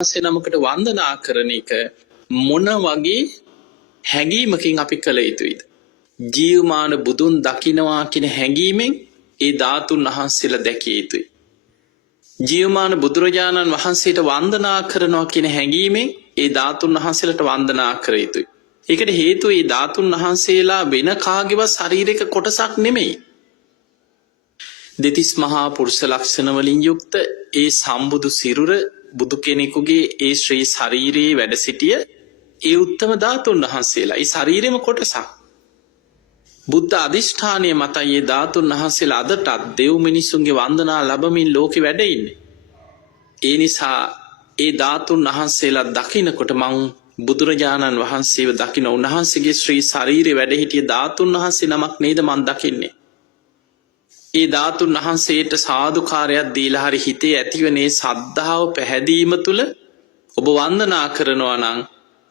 නමකට වන්දනා කරන එක මොන වගේ හැඟීමකින් අපි කළ යුතුයිද? ජීවමාන බුදුන් දකින්නවා කියන හැඟීමෙන් ඒ ධාතුන් වහන්සේලා දැකිය යුතුයි. ජීවමාන බුදුරජාණන් වහන්සේට වන්දනා කරනවා කියන හැඟීමෙන් ඒ ධාතුන් වහන්සේලාට වන්දනා කර යුතුයි. ඒකට හේතුව ඒ ධාතුන් වහන්සේලා වෙන කාගේවත් ශාරීරික කොටසක් නෙමෙයි. දෙතිස් මහා පුරුෂ ලක්ෂණ වලින් යුක්ත ඒ සම්බුදු සිරුර බුදු කෙනෙකුගේ ඒ ශ්‍රී ශරීරයේ වැඩ සිටිය ඒ උත්තම ධාතුන් වහන්සේලා ඒ ශරීරෙම කොටසක්. බුද්ධ අධිෂ්ඨානය මතයි ඒ ධාතුන් වහන්සේලා අදටත් දෙව් මිනිසුන්ගේ වන්දනා ලබමින් ලෝකෙ වැඩ ඉන්නේ. ඒ නිසා ඒ ධාතුන් වහන්සේලා දකිනකොට මං බුදුරජාණන් වහන්සේව දකින උන්වහන්සේගේ ශ්‍රී ශරීරයේ වැඩ සිටිය ධාතුන් වහන්සේ නමක් නේද මං දකින්නේ. ඒ ධාතුන් වහන්සේට සාදුකාරයක් දීලා හරි හිතේ ඇතිවනේ සද්ධාව පැහැදීම තුළ ඔබ වන්දනා කරනවා නම්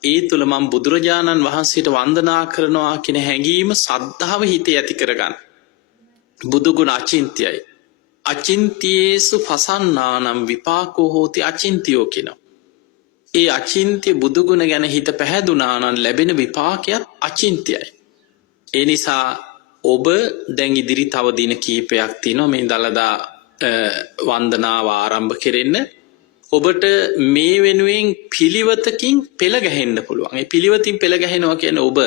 ඒ තුළ මම බුදුරජාණන් වහන්සේට වන්දනා කරනවා කියන හැඟීම සද්ධාව හිතේ ඇති කරගන්න. බුදුගුණ අචින්ත්‍යයි. අචින්තියේසු පසන්නානම් විපාකෝ හෝති අචින්තියෝ කියනවා. ඒ අචින්ත්‍ය බුදුගුණ ගැන හිත පැහැදුනා නම් ලැබෙන විපාකයක් අචින්ත්‍යයි. ඒ නිසා ඔබ දැන් ඉදිරි තව දින කීපයක් තියෙනවා මේ දළදා වන්දනාව ආරම්භ කෙරෙන්න. ඔබට මේ වෙනුවෙන් පිළිවෙතකින් පෙළ ගැහෙන්න පුළුවන්. ඒ පිළිවෙතින් පෙළ ගැහෙනවා කියන්නේ ඔබ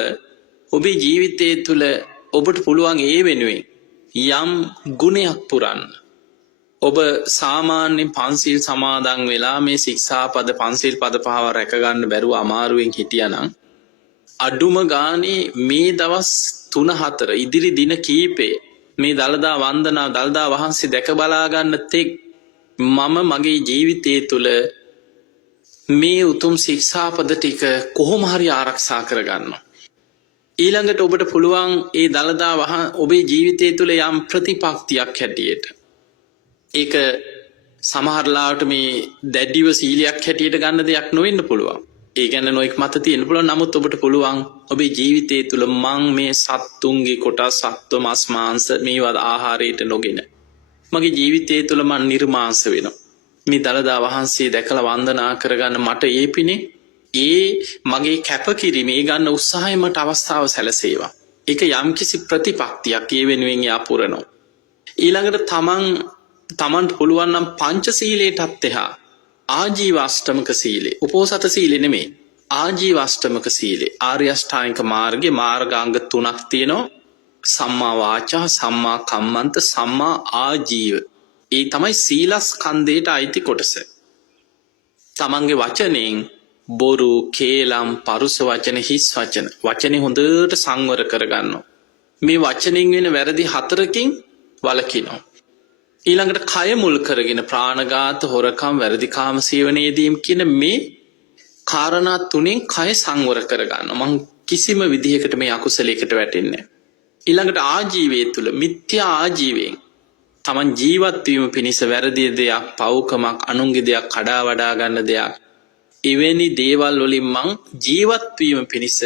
ඔබේ ජීවිතය තුළ ඔබට පුළුවන් ඒ වෙනුවෙන් යම් ගුණයක් පුරන්න. ඔබ සාමාන්‍යයෙන් පන්සිල් සමාදන් වෙලා මේ ශික්ෂාපද පන්සිල් පද පහව රැක ගන්න බැරුව අමාරුවෙන් හිටියානම් අඩුම ගානේ මේ දවස් 3-4 ඉදිරි දින කීපේ මේ දළදා වන්දනා දළදා වහන්සේ දැක බලා ගන්න තෙක් මම මගේ ජීවිතය තුළ මේ උතුම් ශික්ෂාපද ටික කොහොම හරි ආරක්ෂා කරගන්න. ඊළඟට ඔබට පුළුවන් ඒ දළදා ඔබේ ජීවිතය තුළ යම් ප්‍රතිපක්තියක් හැටියට ඒක සමහරලාට මේ දැඩිව සීලයක් හැටියට ගන්න දෙයක් නොවෙන්න පුළුවන්. ඒ ගැන නොයෙක් මත තියෙන්න පුළුවන්. නමුත් ඔබට පුළුවන් ඔබේ ජීවිතය තුළ මං මේ සත්තුන්ගේ කොටස් සත්ව මස් මාංශ මේවා ආහාරයට නොගෙන මගේ ජීවිතය තුළ මං නිර්මාංශ වෙනවා. මේ දළදා වහන්සේ දැකලා වන්දනා කරගන්න මට ඒ පිනේ ඒ මගේ කැපකිරීම ඒ ගන්න උත්සාහය මට අවස්ථාව සැලසේවා. ඒක යම්කිසි ප්‍රතිපක්තියක් ඒ වෙනුවෙන් යා පුරනවා. ඊළඟට තමන්ට පුළුවන් නම් පංචශීලයටත් එහා ආජීව අෂ්ටමක සීලේ උපෝසත සීලෙ නෙමේ ආජීව අෂ්ටමක සීලේ ආර්ය අෂ්ටාංගික මාර්ගයේ මාර්ගාංග 3ක් තියෙනවා. සම්මා වාචා සම්මා කම්මන්ත සම්මා ආජීව. ඒ තමයි සීලස්කන්ධයට අයිති කොටස. තමන්ගේ වචනෙන් බොරු කේලම් පරුස වචන හිස් වචනේ හොඳට සංවර කරගන්නවා. මේ වචනෙන් වෙන වැරදි 4කින් වළකිනවා. ඊළඟට කය මුල් කරගෙන ප්‍රාණඝාත හොරකම් වැරදිකාම සේවනයේදීම් කියන මේ කාරණා 3න් කය සංවර කරගන්න. මං කිසිම විදිහකට මේ අකුසලයකට වැටෙන්නේ. ඊළඟට ආජීවයේ තුල මිත්‍යා ආජීවයෙන් තමන් ජීවත් වීම පිණිස වැරදි දෙයක් පව්කමක් අනුන්ගේ දෙයක් කඩා වඩා ගන්න දෙයක් එවැනි දේවල් වලින් මං ජීවත් වීම පිණිස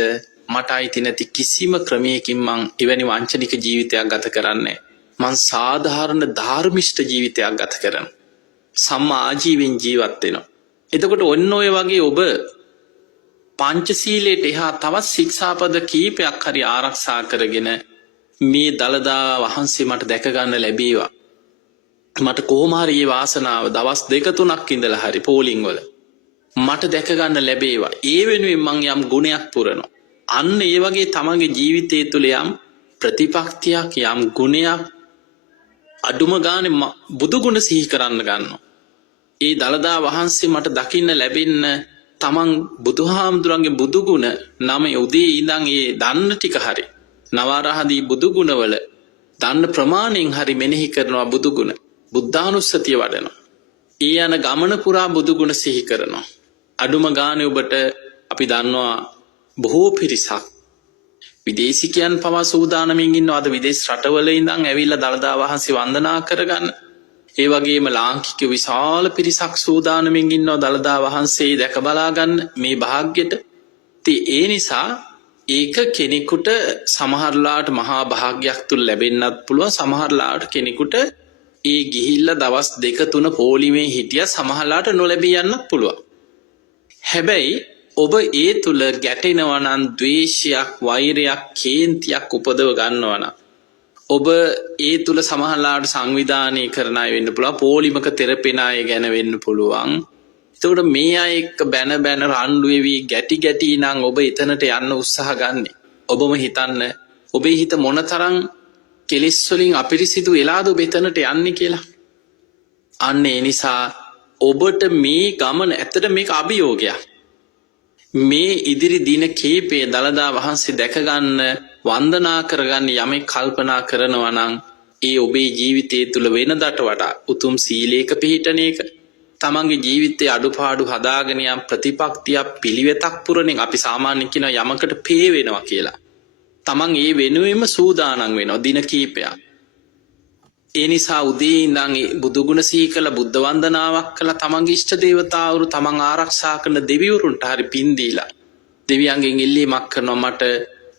මට අයිති නැති කිසිම ක්‍රමයකින් මං එවැනි වංචනික ජීවිතයක් ගත කරන්නේ. මං සාධාරණ ධාර්මිෂ්ඨ ජීවිතයක් ගත කරන සම්මා ආජීවයෙන් ජීවත් වෙනවා. එතකොට ඔන්න ඔය වගේ ඔබ පංචශීලයට එහා තවත් ශික්ෂාපද කීපයක් හරි ආරක්ෂා කරගෙන මේ දළදා වහන්සේ මට දැක ගන්න ලැබේවා. මට කොහොම හරි මේ වාසනාව දවස් 2-3ක් ඉඳලා හරි පෝලිං වල මට දැක ගන්න ලැබේවා. ඒ වෙනුවෙන් මං යම් ගුණයක් පුරනවා. අන්න ඒ වගේ තමන්ගේ ජීවිතය තුළ යම් ප්‍රතිපක්තියක් යම් ගුණයක් අඩුම ගානේ බුදු ගුණ සිහි කරන්න ගන්නවා. ඒ දළදා වහන්සේ මට දකින්න ලැබෙන්න තමන් බුදුහාමුදුරන්ගේ බුදු ගුණ නම උදේ ඉඳන් ඒ දන්න ටික හරි නවරහදී බුදු ගුණවල දන්න ප්‍රමාණයෙන් හරි මෙනෙහි කරනවා බුදු ගුණ. බුද්ධානුස්සතිය වඩනවා. ඒ යන ගමන පුරා බුදු ගුණ සිහි කරනවා. අඩුම ගානේ ඔබට අපි දන්නවා බොහෝ පිරිසක් විදේශිකයන් පවා සූදානමින් ඉන්නවා. අද විදේශ රටවල ඉඳන් ඇවිල්ලා දළදා වහන්සේ වන්දනා කරගන්න. ඒ වගේම ලාංකික විශාල පිරිසක් සූදානමින් ඉන්නවා දළදා වහන්සේ දැක බලා ගන්න මේ භාග්‍යයට. ඒ නිසා ඒක කෙනෙකුට සමහරලාට මහා භාග්‍යයක් තුල ලැබෙන්නත් පුළුවන්. සමහරලාට කෙනෙකුට ඒ ගිහිල්ලා දවස් 2-3 පොලිමේ හිටියා සමහරලාට නොලැබී යන්නත් පුළුවන්. හැබැයි ඔබ ඒ තුළ ගැටෙනවා නම් ද්වේෂයක්, වෛරයක්, කේන්තියක් උපදව ගන්නවා නම් ඔබ ඒ තුළ සමහරලාට සංවිධානය කරන අය වෙන්න පුළුවන්, පොලිමක තෙරපෙන අය ගැන වෙන්න පුළුවන්. එතකොට මේ අය එක්ක බැන බැන රණ්ඩු වෙවි ගැටි ගැටි නම් ඔබ එතනට යන්න උත්සාහ ගන්න. ඔබම හිතන්න ඔබේ හිත මොනතරම් කෙලෙස් වලින් අපිරිසිදු වෙලාද ඔබ එතනට යන්නේ කියලා. අන්න ඒ නිසා ඔබට මේ ගමන ඇත්තට මේක අභියෝගයක්. මේ ඉදිරි දින කීපේ දළදා වහන්සේ දැකගන්න, වන්දනා කරගන්න යමෙක් කල්පනා කරනවා නම් ඒ ඔබේ ජීවිතය තුළ වෙනදට වඩා උතුම් සීලයක පිහිටන එක, තමන්ගේ ජීවිතයේ අඩුපාඩු හදාගෙන යම් ප්‍රතිපක්තියක්, පිළිවෙතක් පුරණින් අපි සාමාන්‍යයෙන් කියන යමකට පේ වෙනවා කියලා. තමන් ඒ වෙනුවෙම සූදානම් වෙනවා දින කීපයක්. ඒ නිසා උදේ ඉඳන් බුදුගුණ සිහි කළ, බුද්ධ වන්දනාවක් කළා, තමන්ගේ ඉෂ්ට දේවතාවුරු, තමන් ආරක්ෂා කරන දෙවිවරුන්ට හරි පින් දීලා දෙවියන්ගෙන් ඉල්ලීමක් කරනවා, මට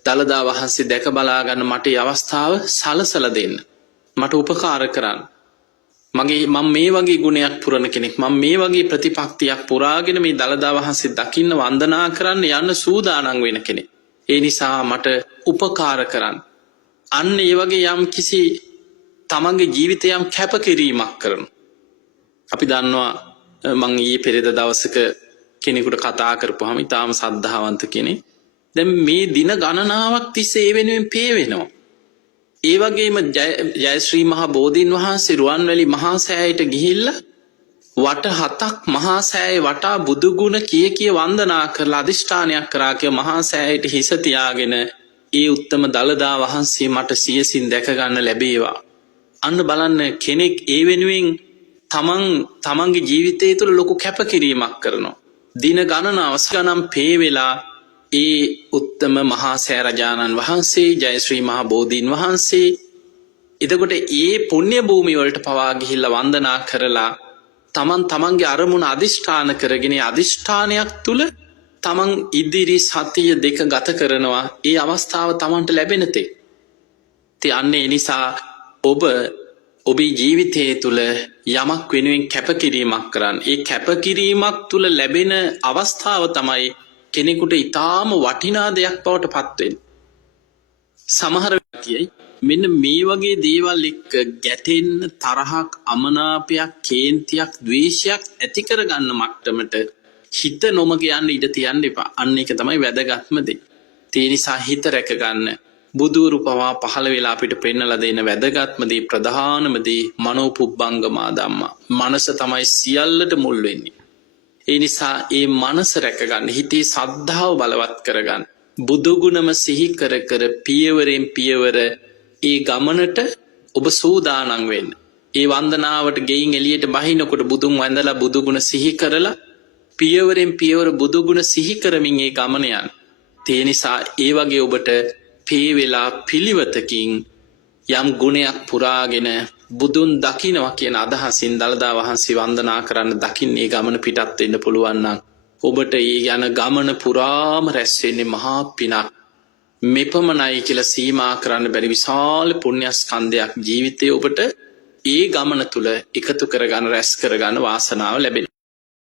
දළදා වහන්සේ දැක බලා ගන්න මට මේ අවස්ථාව සලසලා දෙන්න, මට උපකාර කරන්න. මම මේ වගේ ගුණයක් පුරන කෙනෙක්, මම මේ වගේ ප්‍රතිපක්තියක් පුරාගෙන මේ දළදා වහන්සේ දකින්න, වන්දනා කරන්න යන්න සූදානම් වෙන කෙනෙක්. ඒ නිසා මට උපකාර කරන්න. අන්න ඒ වගේ යම් කිසි තමන්ගේ ජීවිතය යම් කැපකිරීමක් කරන. අපි දන්නවා, මං ඊයේ පෙරේද දවසක කෙනෙකුට කතා කරපුවාම ඊටාම සද්ධාවන්ත කෙනෙක් දැන් මේ දින ගණනාවක් තිස්සේ ඒ වෙනුවෙන් පේ වෙනවා. ඒ වගේම ජයශ්‍රී මහා බෝධීන් වහන්සේ රුවන්වැලි මහා සෑයට ගිහිල්ලා වට 7ක් මහා සෑයේ වටා බුදුගුණ කිය වන්දනා කරලා අදිෂ්ඨානයක් කරා කිය මහා සෑයට හිස තියාගෙන ඒ උත්තම දළදා වහන්සේ මට සියසින් දැක ගන්න ලැබේවා. අන්න බලන්න, කෙනෙක් ඒ වෙනුවෙන් තමන්ගේ ජීවිතය තුළ ලොකු කැපකිරීමක් කරනවා. දින ගණනාව ගණන් පේ වෙලා ඒ උත්තම මහා සෑ රජාණන් වහන්සේ, ජයශ්‍රී මහා බෝධීන් වහන්සේ, එතකොට ඒ පුණ්‍ය භූමිය වලට පවා ගිහිල්ලා වන්දනා කරලා තමන්ගේ අරමුණ අදිෂ්ඨාන කරගෙන අදිෂ්ඨානයක් තුල තමන් ඉදිරි සතිය දෙක ගත කරනවා. ඒ අවස්ථාව තමන්ට ලැබෙන තේ. ඒ නිසා ඔබේ ජීවිතයේ තුල යමක් වෙනුවෙන් කැපකිරීමක් කරන්න. ඒ කැපකිරීමක් තුල ලැබෙන අවස්ථාව තමයි කෙනෙකුට ඊටාම වටිනා දෙයක් බවට පත් වෙන්නේ. සමහර වෙලාවකයි මෙන්න මේ වගේ දේවල් එක්ක ගැටෙන්න, තරහක්, අමනාපයක්, කේන්තියක්, ද්වේෂයක් ඇති කරගන්න මට්ටමට හිත නොමග යන්න ඉඩ තියන්න එපා. අන්න ඒක තමයි වැදගත්ම දේ. ඒ නිසා හිත රැක ගන්න බුදුරු පවා පහළ වෙලා අපිට පෙන්නලා දෙන වැදගත්ම දේ, ප්‍රධානම දේ මනෝපුබ්බංගමා ධම්මා. මනස තමයි සියල්ලට මුල් වෙන්නේ. ඒ නිසා ඒ මනස රැක ගන්න, හිතේ සද්ධාව බලවත් කරගන්න. බුදුගුණම සිහි කර කර පියවරෙන් පියවර ඒ ගමනට ඔබ සූදානම් වෙන්න. ඒ වන්දනාවට ගෙයින් එළියට බහිනකොට බුදුන් වන්දලා බුදුගුණ සිහි කරලා පියවරෙන් පියවර බුදුගුණ සිහි කරමින් ඒ ගමන යන්න. ඒ නිසා ඒ වගේ ඔබට පේ වෙලා පිළිවෙතකින් යම් ගුණයක් පුරාගෙන බුදුන් දකින්නවා කියන අදහසින් දළදා වහන්සේ වන්දනා කරන්න, දකින්නේ ගමන පිටත් වෙන්න පුළුවන් නම් ඔබට ඒ යන ගමන පුරාම රැස් වෙන්නේ මහා පිනක්. මෙපමණයි කියලා සීමා කරන්න බැරි විශාල පුණ්‍යස්කන්ධයක් ජීවිතේ ඔබට ඒ ගමන තුල එකතු කරගන්න, රැස් කරගන්න වාසනාව ලැබෙනවා.